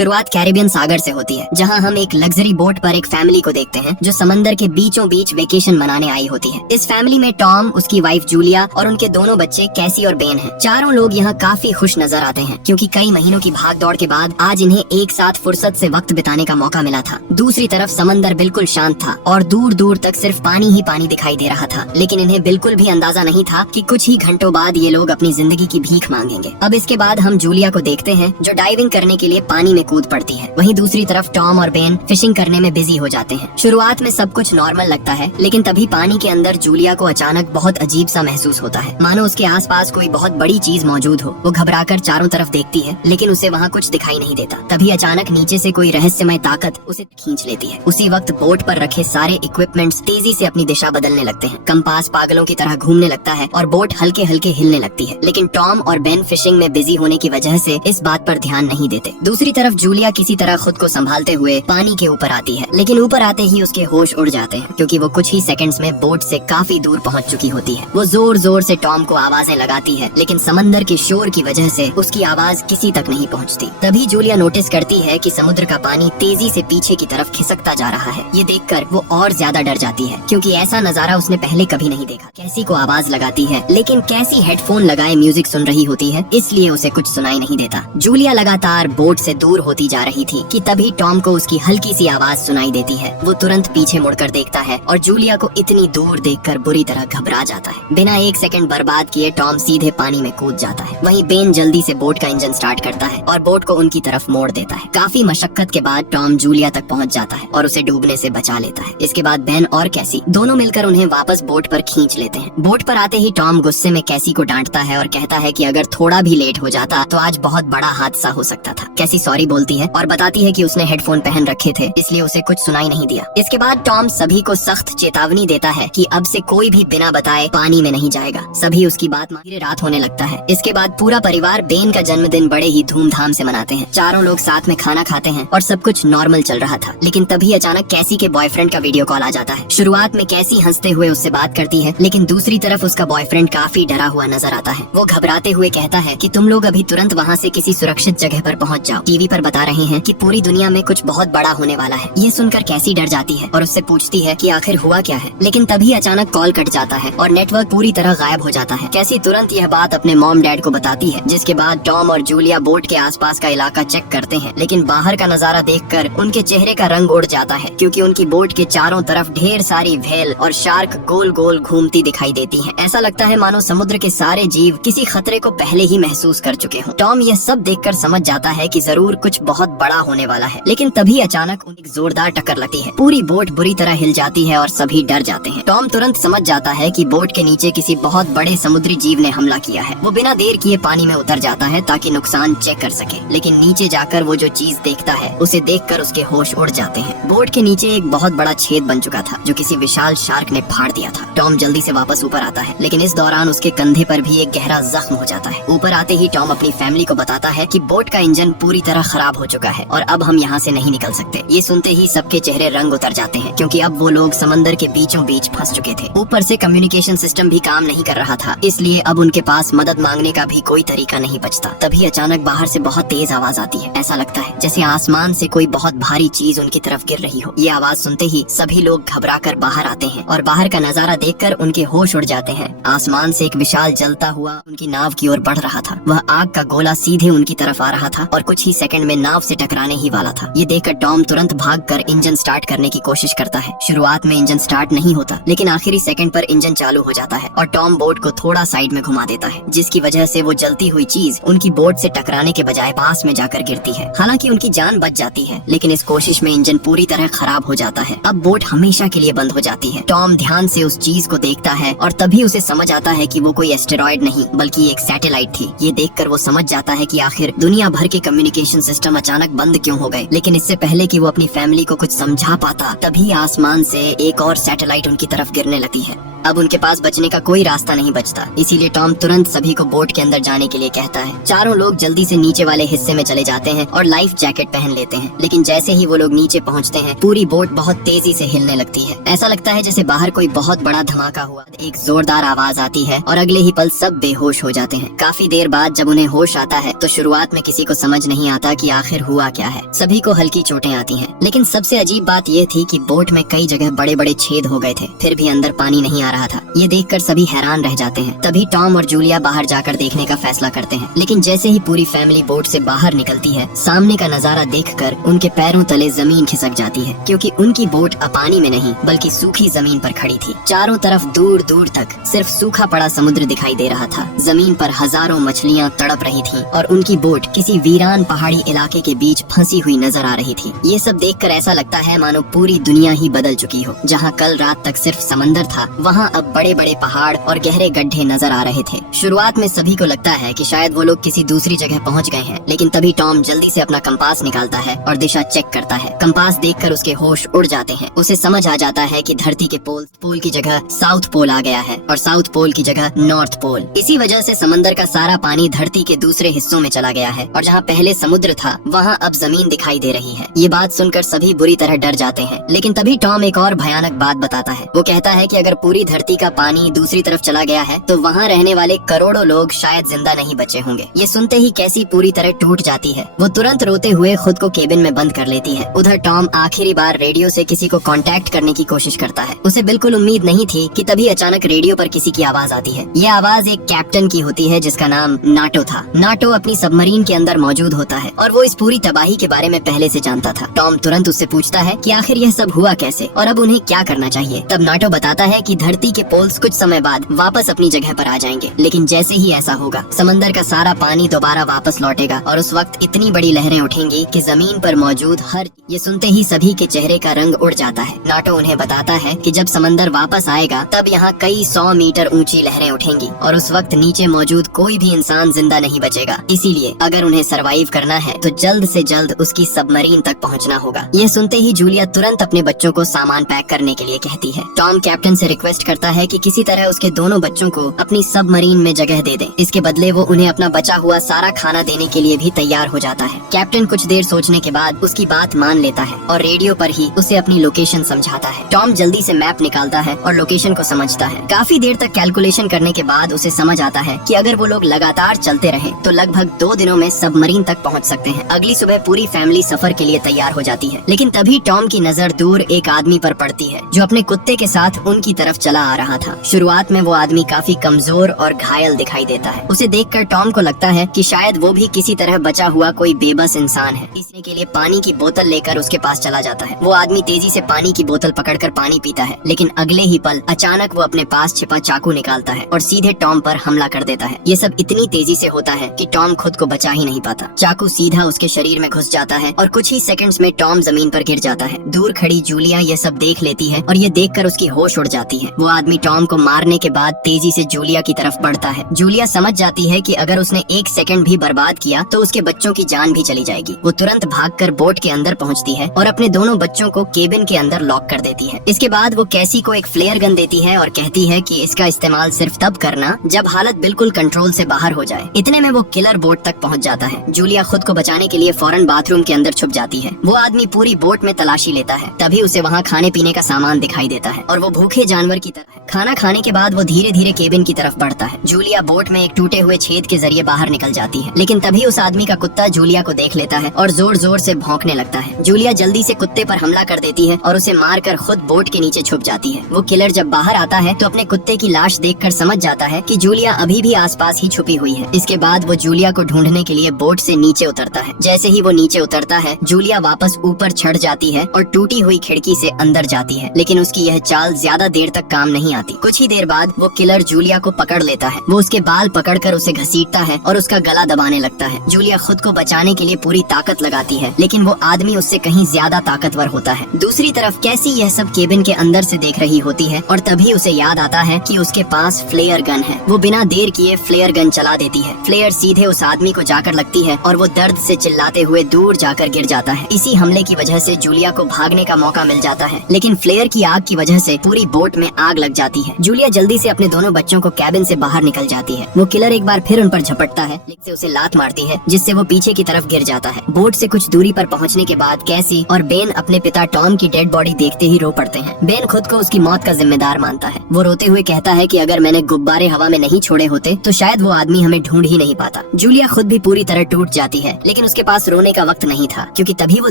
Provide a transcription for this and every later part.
शुरुआत कैरिबियन सागर से होती है, जहां हम एक लग्जरी बोट पर एक फैमिली को देखते हैं जो समंदर के बीचों बीच वेकेशन मनाने आई होती है। इस फैमिली में टॉम, उसकी वाइफ जूलिया और उनके दोनों बच्चे कैसी और बेन हैं। चारों लोग यहाँ काफी खुश नजर आते हैं क्योंकि कई महीनों की भाग दौड़ के बाद आज इन्हें एक साथ फुर्सत से वक्त बिताने का मौका मिला था। दूसरी तरफ समंदर बिल्कुल शांत था और दूर दूर तक सिर्फ पानी ही पानी दिखाई दे रहा था, लेकिन इन्हें बिल्कुल भी अंदाजा नहीं था कि कुछ ही घंटों बाद ये लोग अपनी जिंदगी की भीख मांगेंगे। अब इसके बाद हम जूलिया को देखते हैं जो डाइविंग करने के लिए पानी में कूद पड़ती है। वहीं दूसरी तरफ टॉम और बेन फिशिंग करने में बिजी हो जाते हैं। शुरुआत में सब कुछ नॉर्मल लगता है, लेकिन तभी पानी के अंदर जूलिया को अचानक बहुत अजीब सा महसूस होता है, मानो उसके आसपास कोई बहुत बड़ी चीज मौजूद हो। वो घबराकर चारों तरफ देखती है, लेकिन उसे वहाँ कुछ दिखाई नहीं देता। तभी अचानक नीचे से कोई रहस्यमय ताकत उसे खींच लेती है। उसी वक्त बोट पर रखे सारे इक्विपमेंट्स तेजी से अपनी दिशा बदलने लगते हैं। कंपास पागलों की तरह घूमने लगता है और बोट हल्के हल्के हिलने लगती है, लेकिन टॉम और बेन फिशिंग में बिजी होने की वजह से इस बात पर ध्यान नहीं देते। दूसरी तरफ जूलिया किसी तरह खुद को संभालते हुए पानी के ऊपर आती है, लेकिन ऊपर आते ही उसके होश उड़ जाते हैं क्योंकि वो कुछ ही सेकंड्स में बोट से काफी दूर पहुंच चुकी होती है। वो जोर जोर से टॉम को आवाजें लगाती है, लेकिन समंदर के शोर की वजह से उसकी आवाज किसी तक नहीं पहुंचती। तभी जूलिया नोटिस करती है कि समुद्र का पानी तेजी से पीछे की तरफ खिसकता जा रहा है। ये देखकर वो और ज्यादा डर जाती है क्योंकि ऐसा नजारा उसने पहले कभी नहीं देखा। कैसी को आवाज लगाती है, लेकिन कैसी हेडफोन लगाए म्यूजिक सुन रही होती है, इसलिए उसे कुछ सुनाई नहीं देता। जूलिया लगातार बोट से दूर होती जा रही थी कि तभी टॉम को उसकी हल्की सी आवाज सुनाई देती है। वो तुरंत पीछे मुड़कर देखता है और जूलिया को इतनी दूर देखकर बुरी तरह घबरा जाता है। बिना एक सेकंड बर्बाद किए टॉम सीधे पानी में कूद जाता है। वहीं बेन जल्दी से बोट का इंजन स्टार्ट करता है और बोट को उनकी तरफ मोड़ देता है। काफी मशक्कत के बाद टॉम जूलिया तक पहुंच जाता है और उसे डूबने से बचा लेता है। इसके बाद बेन और कैसी दोनों मिलकर उन्हें वापस बोट पर खींच लेते हैं। बोट पर आते ही टॉम गुस्से में कैसी को डांटता है और कहता है कि अगर थोड़ा भी लेट हो जाता तो आज बहुत बड़ा हादसा हो सकता था। कैसी सॉरी बोलती है और बताती है कि उसने हेडफोन पहन रखे थे, इसलिए उसे कुछ सुनाई नहीं दिया। इसके बाद टॉम सभी को सख्त चेतावनी देता है कि अब से कोई भी बिना बताए पानी में नहीं जाएगा। सभी उसकी बात मान रात होने लगता है। इसके बाद पूरा परिवार बेन का जन्मदिन बड़े ही धूमधाम से मनाते हैं। चारों लोग साथ में खाना खाते हैं और सब कुछ नॉर्मल चल रहा था, लेकिन तभी अचानक कैसी के बॉयफ्रेंड का वीडियो कॉल आ जाता है। शुरुआत में कैसी हंसते हुए उससे बात करती है, लेकिन दूसरी तरफ उसका बॉयफ्रेंड काफी डरा हुआ नजर आता है। वो घबराते हुए कहता है कि तुम लोग अभी तुरंत वहाँ से किसी सुरक्षित जगह पर पहुँच जाओ। टीवी पर बता रहे हैं कि पूरी दुनिया में कुछ बहुत बड़ा होने वाला है। ये सुनकर कैसी डर जाती है और उससे पूछती है कि आखिर हुआ क्या है, लेकिन तभी अचानक कॉल कट जाता है और नेटवर्क पूरी तरह गायब हो जाता है। कैसी तुरंत यह बात अपने मॉम डैड को बताती है, जिसके बाद टॉम और जूलिया बोट के आसपास का इलाका चेक करते हैं, लेकिन बाहर का नजारा देखकर उनके चेहरे का रंग उड़ जाता है क्योंकि उनकी बोट के चारों तरफ ढेर सारी व्हेल और शार्क गोल गोल घूमती दिखाई देती हैं। ऐसा लगता है मानो समुद्र के सारे जीव किसी खतरे को पहले ही महसूस कर चुके हों। टॉम यह सब देखकर समझ जाता है कि जरूर कुछ बहुत बड़ा होने वाला है, लेकिन तभी अचानक उन्हें एक जोरदार टक्कर लगती है। पूरी बोट बुरी तरह हिल जाती है और सभी डर जाते हैं। टॉम तुरंत समझ जाता है कि बोट के नीचे किसी बहुत बड़े समुद्री जीव ने हमला किया है। वो बिना देर किए पानी में उतर जाता है ताकि नुकसान चेक कर सके, लेकिन नीचे जाकर वो जो चीज देखता है उसे देखकर उसके होश उड़ जाते हैं। बोट के नीचे एक बहुत बड़ा छेद बन चुका था जो किसी विशाल शार्क ने फाड़ दिया था। टॉम जल्दी से वापस ऊपर आता है, लेकिन इस दौरान उसके कंधे पर भी एक गहरा जख्म हो जाता है। ऊपर आते ही टॉम अपनी फैमिली को बताता है कि बोट का इंजन पूरी तरह खराब हो चुका है और अब हम यहाँ से नहीं निकल सकते। ये सुनते ही सबके चेहरे रंग उतर जाते हैं क्योंकि अब वो लोग समंदर के बीचों बीच फंस चुके थे। ऊपर से कम्युनिकेशन सिस्टम भी काम नहीं कर रहा था, इसलिए अब उनके पास मदद मांगने का भी कोई तरीका नहीं बचता। तभी अचानक बाहर से बहुत तेज आवाज आती है। ऐसा लगता है जैसे आसमान से कोई बहुत भारी चीज उनकी तरफ गिर रही हो। ये आवाज सुनते ही सभी लोग घबराकर बाहर आते हैं और बाहर का नजारा देखकर उनके होश उड़ जाते हैं। आसमान से एक विशाल जलता हुआ उनकी नाव की ओर बढ़ रहा था। वह आग का गोला सीधे उनकी तरफ आ रहा था और कुछ ही सेकंड में नाव से टकराने ही वाला था। ये देखकर टॉम तुरंत भागकर इंजन स्टार्ट करने की कोशिश करता है। शुरुआत में इंजन स्टार्ट नहीं होता, लेकिन आखिरी सेकंड पर इंजन चालू हो जाता है और टॉम बोट को थोड़ा साइड में घुमा देता है, जिसकी वजह से वो जलती हुई चीज उनकी बोट से टकराने के बजाय पास में जाकर गिरती है। हालांकि उनकी जान बच जाती है, लेकिन इस कोशिश में इंजन पूरी तरह खराब हो जाता है। अब बोट हमेशा के लिए बंद हो जाती है। टॉम ध्यान से उस चीज को देखता है और तभी उसे समझ आता है कि वो कोई एस्टेरॉयड नहीं बल्कि एक सैटेलाइट थी। ये देखकर वो समझ जाता है कि आखिर दुनिया भर के कम्युनिकेशन सिस्टम अचानक बंद क्यों हो गए। लेकिन इससे पहले कि वो अपनी फैमिली को कुछ समझा पाता, तभी आसमान से एक और सैटेलाइट उनकी तरफ गिरने लगती है। अब उनके पास बचने का कोई रास्ता नहीं बचता, इसीलिए टॉम तुरंत सभी को बोट के अंदर जाने के लिए कहता है। चारों लोग जल्दी से नीचे वाले हिस्से में चले जाते हैं और लाइफ जैकेट पहन लेते हैं, लेकिन जैसे ही वो लोग नीचे पहुंचते हैं पूरी बोट बहुत तेजी से हिलने लगती है। ऐसा लगता है जैसे बाहर कोई बहुत बड़ा धमाका हुआ। एक जोरदार आवाज आती है और अगले ही पल सब बेहोश हो जाते हैं। काफी देर बाद जब उन्हें होश आता है तो शुरुआत में किसी को समझ नहीं आता कि आखिर हुआ क्या है। सभी को हल्की चोटें आती हैं, लेकिन सबसे अजीब बात यह थी कि बोट में कई जगह बड़े बड़े छेद हो गए थे, फिर भी अंदर पानी नहीं आ रहा था। ये देखकर सभी हैरान रह जाते हैं। तभी टॉम और जूलिया बाहर जाकर देखने का फैसला करते हैं, लेकिन जैसे ही पूरी फैमिली बोट से बाहर निकलती है सामने का नजारा देखकर उनके पैरों तले जमीन खिसक जाती है, क्योंकि उनकी बोट अब पानी में नहीं बल्कि सूखी जमीन पर खड़ी थी। चारों तरफ दूर दूर तक सिर्फ सूखा पड़ा समुद्र दिखाई दे रहा था। जमीन पर हजारों मछलियां तड़प रही थीं और उनकी बोट किसी वीरान पहाड़ी इलाके के बीच फंसी हुई नजर आ रही थी। ये सब देखकर ऐसा लगता है मानो पूरी दुनिया ही बदल चुकी हो। जहाँ कल रात तक सिर्फ समंदर था, वहाँ अब बड़े बड़े पहाड़ और गहरे गड्ढे नजर आ रहे थे। शुरुआत में सभी को लगता है कि शायद वो लोग किसी दूसरी जगह पहुँच गए हैं, लेकिन तभी टॉम जल्दी से अपना कंपास निकालता है और दिशा चेक करता है। कंपास देखकर उसके होश उड़ जाते हैं। उसे समझ आ जाता है कि धरती के पोल की जगह साउथ पोल आ गया है और साउथ पोल की जगह नॉर्थ पोल। इसी वजह से समंदर का सारा पानी धरती के दूसरे हिस्सों में चला गया है और जहाँ पहले समुद्र था वहाँ अब जमीन दिखाई दे रही है। ये बात सुनकर सभी बुरी तरह डर जाते हैं, लेकिन तभी टॉम एक और भयानक बात बताता है। वो कहता है कि अगर पूरी धरती का पानी दूसरी तरफ चला गया है तो वहाँ रहने वाले करोड़ों लोग शायद जिंदा नहीं बचे होंगे। ये सुनते ही कैसी पूरी तरह टूट जाती है। वो तुरंत रोते हुए खुद को केबिन में बंद कर लेती है। उधर टॉम आखिरी बार रेडियो से किसी को कांटेक्ट करने की कोशिश करता है। उसे बिल्कुल उम्मीद नहीं थी कि तभी अचानक रेडियो पर किसी की आवाज आती है। ये आवाज एक कैप्टन की होती है जिसका नाम नाटो था। नाटो अपनी सबमरीन के अंदर मौजूद होता है और वो इस पूरी तबाही के बारे में पहले से जानता था। टॉम तुरंत उससे पूछता है कि आखिर यह सब हुआ कैसे और अब उन्हें क्या करना चाहिए। तब नाटो बताता है कि धरती के पोल्स कुछ समय बाद वापस अपनी जगह पर आ जाएंगे, लेकिन जैसे ही ऐसा होगा समंदर का सारा पानी दोबारा वापस लौटेगा और उस वक्त इतनी बड़ी लहरें उठेंगी कि जमीन पर मौजूद हर। ये सुनते ही सभी के चेहरे का रंग उड़ जाता है। नाटो उन्हें बताता है कि जब समंदर वापस आएगा तब यहाँ कई 100 मीटर ऊंची लहरें उठेंगी और उस वक्त नीचे मौजूद कोई भी इंसान जिंदा नहीं बचेगा। इसीलिए अगर उन्हें सरवाइव करना है तो जल्द से जल्द उसकी सबमरीन तक पहुंचना होगा। यह सुनते ही जूलिया तुरंत अपने बच्चों को सामान पैक करने के लिए कहती है। टॉम कैप्टन से रिक्वेस्ट करता है कि किसी तरह उसके दोनों बच्चों को अपनी सबमरीन में जगह दे दे। इसके बदले वो उन्हें अपना बचा हुआ सारा खाना देने के लिए भी तैयार हो जाता है। कैप्टन कुछ देर सोचने के बाद उसकी बात मान लेता है और रेडियो पर ही उसे अपनी लोकेशन समझाता है। टॉम जल्दी से मैप निकालता है और लोकेशन को समझता है। काफी देर तक कैलकुलेशन करने के बाद उसे समझ आता है कि अगर वो लोग लगातार चलते रहे तो लगभग 2 दिनों में सबमरीन तक पहुंच सकते हैं। अगली सुबह पूरी फैमिली सफर के लिए तैयार हो जाती है, लेकिन तभी टॉम की नजर दूर एक आदमी पर पड़ती है जो अपने कुत्ते के साथ उनकी तरफ चला आ रहा था। शुरुआत में वो आदमी काफी कमजोर और घायल दिखाई देता है। उसे देखकर टॉम को लगता है कि शायद वो भी किसी तरह बचा हुआ कोई बेबस इंसान है। पीने के लिए पानी की बोतल लेकर उसके पास चला जाता है। वो आदमी तेजी से पानी की बोतल पकड़कर पानी पीता है, लेकिन अगले ही पल अचानक वो अपने पास छिपा चाकू निकालता है और सीधे टॉम पर हमला कर देता है। ये सब इतनी तेजी से होता है कि टॉम खुद को बचा ही नहीं पाता। चाकू सीधा उसके शरीर में घुस जाता है और कुछ ही सेकंड्स में टॉम जमीन पर गिर जाता है। दूर खड़ी जूलिया ये सब देख लेती है और ये देखकर उसकी होश उड़ जाती है। वो आदमी टॉम को मारने के बाद तेजी से जूलिया की तरफ बढ़ता है। जूलिया समझ जाती है कि अगर उसने 1 सेकंड भी बर्बाद किया तो उसके बच्चों की जान भी चली जाएगी। वो तुरंत भागकर बोट के अंदर पहुंचती है और अपने दोनों बच्चों को केबिन के अंदर लॉक कर देती है। इसके बाद वो कैसी को एक फ्लेयर गन देती है और कहती है कि इसका इस्तेमाल सिर्फ तब करना जब हालत बिल्कुल कंट्रोल से बाहर हो जाए। इतने में वो किलर बोट तक पहुंच जाता है। जूलिया खुद को बचाने के लिए फौरन बाथरूम के अंदर छुप जाती है। वो आदमी पूरी बोट में तलाशी लेता है, तभी उसे वहाँ खाने पीने का सामान दिखाई देता है और वो भूखे जानवर की तरह खाना खाने के बाद वो धीरे धीरे केबिन की तरफ बढ़ता है। जूलिया बोट में एक टूटे हुए छेद के जरिए बाहर निकल जाती है, लेकिन तभी उस आदमी का कुत्ता जूलिया को देख लेता है और जोर जोर से भौंकने लगता है। जूलिया जल्दी से कुत्ते पर हमला कर देती है और उसे मारकर खुद बोट के नीचे छुप जाती है। वो किलर जब बाहर आता है तो अपने कुत्ते की लाश देखकर समझ जाता है कि जूलिया अभी भी आसपास ही छुपी हुई है। इसके बाद वो जूलिया को ढूंढने के लिए बोट से नीचे उतरता है। जैसे ही वो नीचे उतरता है जूलिया वापस ऊपर चढ़ जाती है और टूटी हुई खिड़की से अंदर जाती है, लेकिन उसकी यह चाल ज्यादा देर तक काम नहीं आती। कुछ ही देर बाद वो किलर जूलिया को पकड़ लेता है। वो उसके बाल पकड़कर उसे घसीटता है और उसका गला दबाने लगता है। जूलिया खुद को बचाने के लिए पूरी ताकत लगाती है, लेकिन वो आदमी उससे कहीं ज्यादा ताकतवर होता है। दूसरी तरफ कैसी यह सब केबिन के अंदर से देख रही होती है और तभी उसे याद आता है कि उसके पास फ्लेयर गन है। वो बिना देर किए फ्लेयर गन चला देती है। फ्लेयर सीधे उस आदमी को जाकर लगती है और वो दर्द से चिल्लाते हुए दूर जाकर गिर जाता है। इसी हमले की वजह से जूलिया को भागने का मौका मिल जाता है, लेकिन फ्लेयर की आग की वजह से पूरी बोट में आग लग जाती है। जूलिया जल्दी से अपने दोनों बच्चों को कैबिन से बाहर निकल जाती है। वो किलर एक बार फिर उन पर झपटता है, लेकिन उसे लात मारती है जिससे वो पीछे की तरफ गिर जाता है। बोट से कुछ दूरी पर पहुंचने के बाद कैसी और बेन अपने पिता टॉम की डेड बॉडी देखते ही रो पड़ते हैं। बेन खुद को उसकी मौत का जिम्मेदार मानता है। वो रोते हुए कहता है कि अगर मैंने गुब्बारे हवा में नहीं छोड़े होते तो शायद वो आदमी हमें ढूंढ ही नहीं पाता। जूलिया खुद भी पूरी तरह टूट जाती है, लेकिन उसके पास रोने का वक्त नहीं था, क्योंकि तभी वो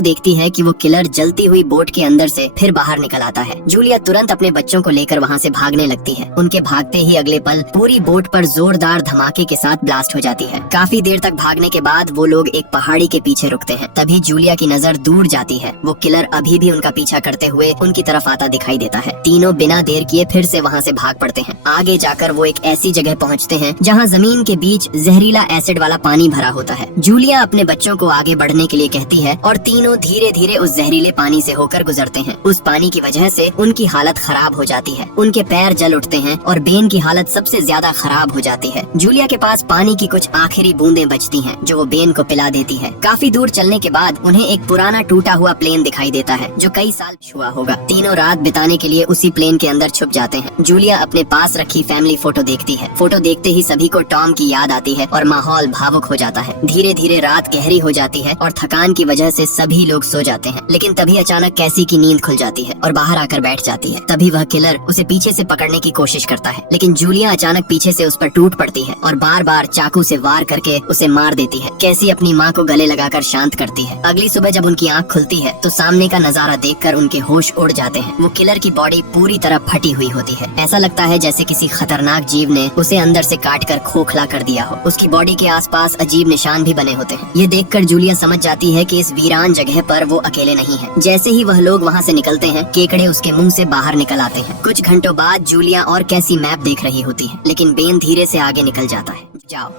देखती है कि वो किलर जलती हुई बोट के अंदर से फिर बाहर निकल आता है। जूलिया तुरंत अपने बच्चों को लेकर वहाँ से भागने लगती है। उनके भागते ही अगले पल पूरी बोट पर जोरदार धमाके के साथ ब्लास्ट हो जाती है। काफी देर तक भागने के बाद वो लोग एक पहाड़ी के पीछे रुकते हैं। तभी जूलिया की नजर दूर जाती है। वो किलर अभी भी उनका पीछा करते हुए उनकी तरफ आता दिखाई देता है। तीनों बिना देर किए फिर से वहाँ से भाग पड़ते हैं। आगे जाकर वो एक ऐसी जगह पहुँचते हैं जहाँ जमीन के बीच जहरीला एसिड वाला पानी भरा होता है। जूलिया अपने बच्चों को आगे बढ़ने के लिए कहती है और तीनों धीरे धीरे उस जहरीले पानी से होकर गुजरते हैं। उस पानी की वजह से उनकी हालत खराब हो जाती है। उनके पैर जल उठते हैं और बेन की हालत सबसे ज्यादा खराब हो जाती है। जूलिया के पास पानी की कुछ आखिरी बूंदें बचती हैं, जो वो बेन को पिला देती है। काफी दूर चलने के बाद उन्हें एक पुराना टूटा हुआ प्लेन दिखाई देता है, जो कई साल हुआ होगा। तीनों रात बिताने के लिए उसी प्लेन के अंदर छुप जाते हैं। जूलिया अपने पास रखी फैमिली फोटो देखती है। फोटो देखते ही सभी को टॉम की याद आती है और माहौल भावुक हो जाता है। धीरे धीरे रात गहरी हो जाती है और थकान की वजह से सभी लोग सो जाते हैं। लेकिन तभी अचानक कैसी की नींद खुल जाती है और बाहर आकर बैठ जाती है। तभी वह किलर उसे पीछे से पकड़ने की कोशिश करता है, लेकिन जूलिया अचानक पीछे से उस पर टूट पड़ती है और बार बार चाकू से वार करके उसे मार देती है। कैसी अपनी माँ को गले लगाकर शांत करती है। अगली सुबह जब उनकी आँख खुलती है तो सामने का नजारा देखकर उनके होश उड़ जाते हैं। वो किलर की बॉडी पूरी तरह फटी हुई होती है। ऐसा लगता है जैसे किसी खतरनाक जीव ने उसे अंदर से काटकर खोखला कर दिया हो। उसकी बॉडी के आसपास अजीब निशान भी बने होते हैं। ये देखकर जूलिया समझ जाती है कि इस वीरान जगह पर वो अकेले नहीं है। जैसे ही वह लोग वहाँ से निकलते हैं, केकड़े उसके मुंह से बाहर निकल आते हैं। कुछ घंटों बाद जूलिया और कैसी मैप देख रही होती है, लेकिन बेन धीरे से आगे निकल जाता है।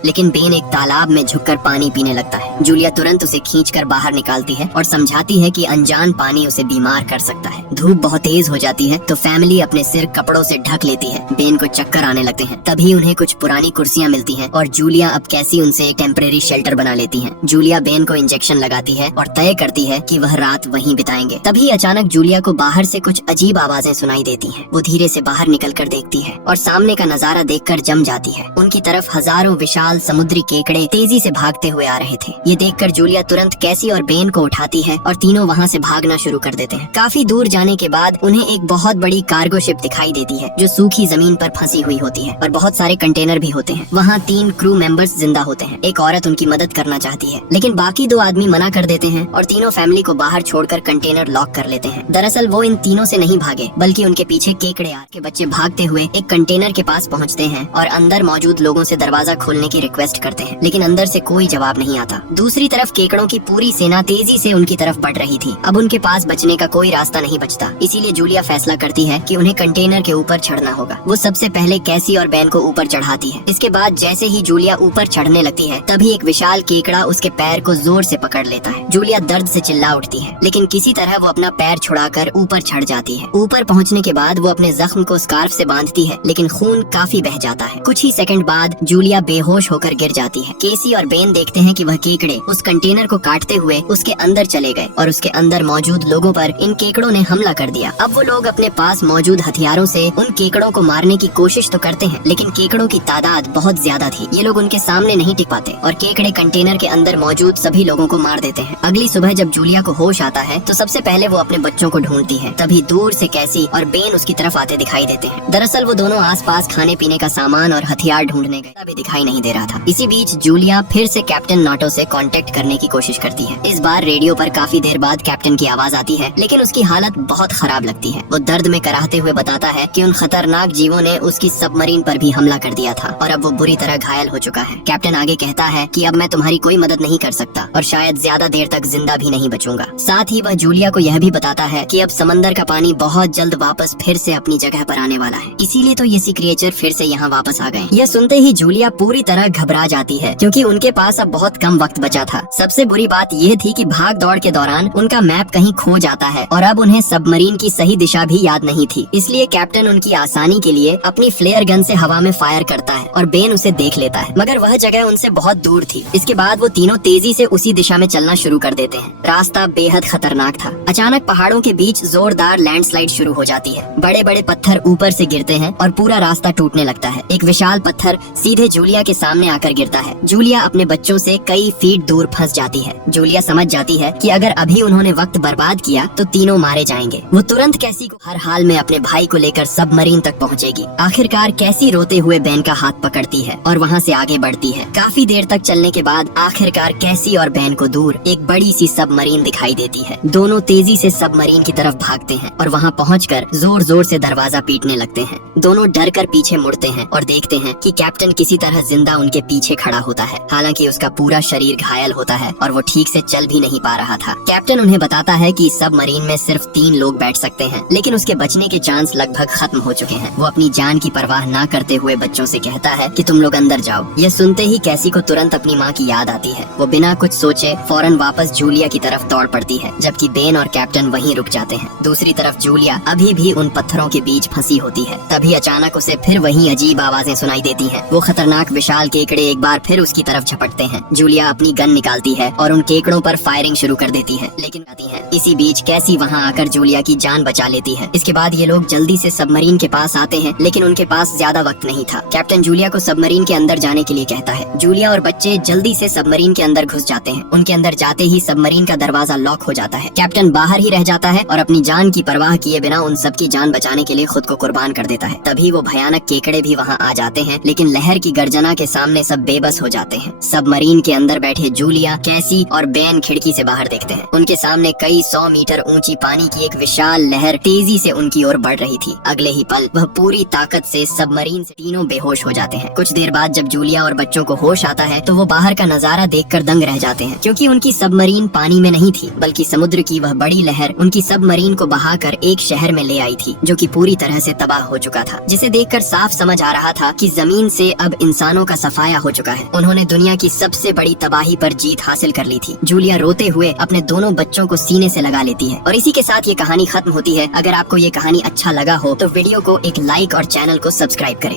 लेकिन बेन एक तालाब में झुककर पानी पीने लगता है। जूलिया तुरंत उसे खींचकर बाहर निकालती है और समझाती है कि अनजान पानी उसे बीमार कर सकता है। धूप बहुत तेज हो जाती है तो फैमिली अपने सिर कपड़ों से ढक लेती है। बेन को चक्कर आने लगते हैं। तभी उन्हें कुछ पुरानी कुर्सियां मिलती हैं और जूलिया अब कैसी उनसे एक टेम्परेरी शेल्टर बना लेती है। जूलिया बेन को इंजेक्शन लगाती है और तय करती है कि वह रात वहीं बिताएंगे। तभी अचानक जूलिया को बाहर से कुछ अजीब आवाजें सुनाई देती हैं। वो धीरे से बाहर निकल कर देखती है और सामने का नजारा देखकर जम जाती है। उनकी तरफ हजारों विशाल समुद्री केकड़े तेजी से भागते हुए आ रहे थे। ये देखकर जूलिया तुरंत कैसी और बेन को उठाती है और तीनों वहाँ से भागना शुरू कर देते हैं। काफी दूर जाने के बाद उन्हें एक बहुत बड़ी कार्गो शिप दिखाई देती है, जो सूखी जमीन पर फंसी हुई होती है और बहुत सारे कंटेनर भी होते हैं। वहाँ 3 क्रू मेंबर्स जिंदा होते हैं। एक औरत उनकी मदद करना चाहती है, लेकिन बाकी 2 आदमी मना कर देते हैं और तीनों फैमिली को बाहर छोड़कर कंटेनर लॉक कर लेते हैं। दरअसल वो इन तीनों से नहीं भागे, बल्कि उनके पीछे केकड़े के बच्चे भागते हुए एक कंटेनर के पास पहुँचते हैं और अंदर मौजूद लोगों से दरवाजा खोलने की रिक्वेस्ट करते हैं, लेकिन अंदर से कोई जवाब नहीं आता। दूसरी तरफ केकड़ों की पूरी सेना तेजी से उनकी तरफ बढ़ रही थी। अब उनके पास बचने का कोई रास्ता नहीं बचता, इसीलिए जूलिया फैसला करती है कि उन्हें कंटेनर के ऊपर चढ़ना होगा। वो सबसे पहले कैसी और बेन को ऊपर चढ़ाती है। इसके बाद जैसे ही जूलिया ऊपर चढ़ने लगती है, तभी एक विशाल केकड़ा उसके पैर को जोर से पकड़ लेता है। जूलिया दर्द से चिल्ला उठती है, लेकिन किसी तरह वो अपना पैर छुड़ाकर ऊपर चढ़ जाती है। ऊपर पहुँचने के बाद वो अपने जख्म को स्कार्फ से बांधती है, लेकिन खून काफी बह जाता है। कुछ ही सेकंड बाद जूलिया बेहोश होकर गिर जाती है। केसी और बेन देखते हैं कि वह केकड़े उस कंटेनर को काटते हुए उसके अंदर चले गए और उसके अंदर मौजूद लोगों पर इन केकड़ों ने हमला कर दिया। अब वो लोग अपने पास मौजूद हथियारों से उन केकड़ों को मारने की कोशिश तो करते हैं, लेकिन केकड़ों की तादाद बहुत ज्यादा थी। ये लोग उनके सामने नहीं टिक पाते और केकड़े कंटेनर के अंदर मौजूद सभी लोगों को मार देते हैं। अगली सुबह जब जूलिया को होश आता है तो सबसे पहले वो अपने बच्चों को ढूंढती है। तभी दूर से कैसी और बेन उसकी तरफ आते दिखाई देते हैं। दरअसल वो दोनों आसपास खाने पीने का सामान और हथियार ढूंढने गए, अभी दिखाई नहीं दे रहा था। इसी बीच जूलिया फिर से कैप्टन नाटो से कांटेक्ट करने की कोशिश करती है। इस बार रेडियो पर काफी देर बाद कैप्टन की आवाज आती है, लेकिन उसकी हालत बहुत खराब लगती है। वो दर्द में कराहते हुए बताता है कि उन खतरनाक जीवों ने उसकी सबमरीन पर भी हमला कर दिया था और अब वो बुरी तरह घायल हो चुका है। कैप्टन आगे कहता है कि अब मैं तुम्हारी कोई मदद नहीं कर सकता और शायद ज्यादा देर तक जिंदा भी नहीं बचूंगा। साथ ही वह जूलिया को यह भी बताता है कि अब समंदर का पानी बहुत जल्द वापस फिर से अपनी जगह पर आने वाला है, इसीलिए तो ये सी क्रिएचर फिर से यहाँ वापस आ गए। यह सुनते ही जूलिया पूरी तरह घबरा जाती है क्योंकि उनके पास अब बहुत कम वक्त बचा था। सबसे बुरी बात यह थी कि भाग दौड़ के दौरान उनका मैप कहीं खो जाता है और अब उन्हें सबमरीन की सही दिशा भी याद नहीं थी। इसलिए कैप्टन उनकी आसानी के लिए अपनी फ्लेयर गन से हवा में फायर करता है और बेन उसे देख लेता है, मगर वह जगह उनसे बहुत दूर थी। इसके बाद वो तीनों तेजी से उसी दिशा में चलना शुरू कर देते हैं। रास्ता बेहद खतरनाक था। अचानक पहाड़ों के बीच जोरदार लैंडस्लाइड शुरू हो जाती है। बड़े बड़े पत्थर ऊपर से गिरते हैं और पूरा रास्ता टूटने लगता है। एक विशाल पत्थर सीधे जूलिया के सामने आकर गिरता है। जूलिया अपने बच्चों से कई फीट दूर फंस जाती है। जूलिया समझ जाती है कि अगर अभी उन्होंने वक्त बर्बाद किया तो तीनों मारे जाएंगे। वो तुरंत कैसी को हर हाल में अपने भाई को लेकर सबमरीन तक पहुंचेगी। आखिरकार कैसी रोते हुए बेन का हाथ पकड़ती है और वहां से आगे बढ़ती है। काफी देर तक चलने के बाद आखिरकार कैसी और बेन को दूर एक बड़ी सी सबमरीन दिखाई देती है। दोनों तेजी से सबमरीन की तरफ भागते हैं और वहां पहुंचकर जोर जोर से दरवाजा पीटने लगते हैं। दोनों डर कर पीछे मुड़ते हैं और देखते हैं कि कैप्टन किसी तरह जिंदा उनके पीछे खड़ा होता है। हालांकि उसका पूरा शरीर घायल होता है और वो ठीक से चल भी नहीं पा रहा था। कैप्टन उन्हें बताता है कि सबमरीन में सिर्फ 3 लोग बैठ सकते हैं, लेकिन उसके बचने के चांस लगभग खत्म हो चुके हैं। वो अपनी जान की परवाह ना करते हुए बच्चों से कहता है कि तुम लोग अंदर जाओ। यह सुनते ही कैसी को तुरंत अपनी माँ की याद आती है। वो बिना कुछ सोचे फौरन वापस जूलिया की तरफ दौड़ पड़ती है, जबकि बेन और कैप्टन वहीं रुक जाते हैं। दूसरी तरफ जूलिया अभी भी उन पत्थरों के बीच फंसी होती है। तभी अचानक उसे फिर वही अजीब आवाजें सुनाई देती हैं। वो खतरनाक विशाल केकड़े एक बार फिर उसकी तरफ झपटते हैं। जूलिया अपनी गन निकालती है और उन केकड़ों पर फायरिंग शुरू कर देती है, लेकिन इसी बीच कैसी वहाँ आकर जूलिया की जान बचा लेती है। इसके बाद ये लोग जल्दी से सबमरीन के पास आते हैं, लेकिन उनके पास ज्यादा वक्त नहीं था। कैप्टन जूलिया को सबमरीन के अंदर जाने के लिए कहता है। जूलिया और बच्चे जल्दी से सबमरीन के अंदर घुस जाते हैं। उनके अंदर जाते ही सबमरीन का दरवाजा लॉक हो जाता है। कैप्टन बाहर ही रह जाता है और अपनी जान की परवाह किए बिना उन सबकी जान बचाने के लिए खुद को कुर्बान कर देता है। तभी वो भयानक केकड़े भी वहाँ आ जाते हैं, लेकिन लहर की गर्जना के सामने सब बेबस हो जाते हैं। सबमरीन के अंदर बैठे जूलिया, कैसी और बेन खिड़की से बाहर देखते हैं। उनके सामने कई 100 मीटर ऊंची पानी की एक विशाल लहर तेजी से उनकी ओर बढ़ रही थी। अगले ही पल वह पूरी ताकत से सबमरीन से तीनों बेहोश हो जाते हैं। कुछ देर बाद जब जूलिया और बच्चों को होश आता है तो वो बाहर का नजारा देखकर दंग रह जाते हैं, क्योंकि उनकी सबमरीन पानी में नहीं थी, बल्कि समुद्र की वह बड़ी लहर उनकी सबमरीन को बहाकर एक शहर में ले आई थी, जो कि पूरी तरह से तबाह हो चुका था। जिसे देखकर साफ समझ आ रहा था कि जमीन से अब इंसानों का सफाया हो चुका है। उन्होंने दुनिया की सबसे बड़ी तबाही पर जीत हासिल कर ली थी। जूलिया रोते हुए अपने दोनों बच्चों को सीने से लगा लेती है और इसी के साथ ये कहानी खत्म होती है। अगर आपको ये कहानी अच्छा लगा हो तो वीडियो को एक लाइक और चैनल को सब्सक्राइब करें।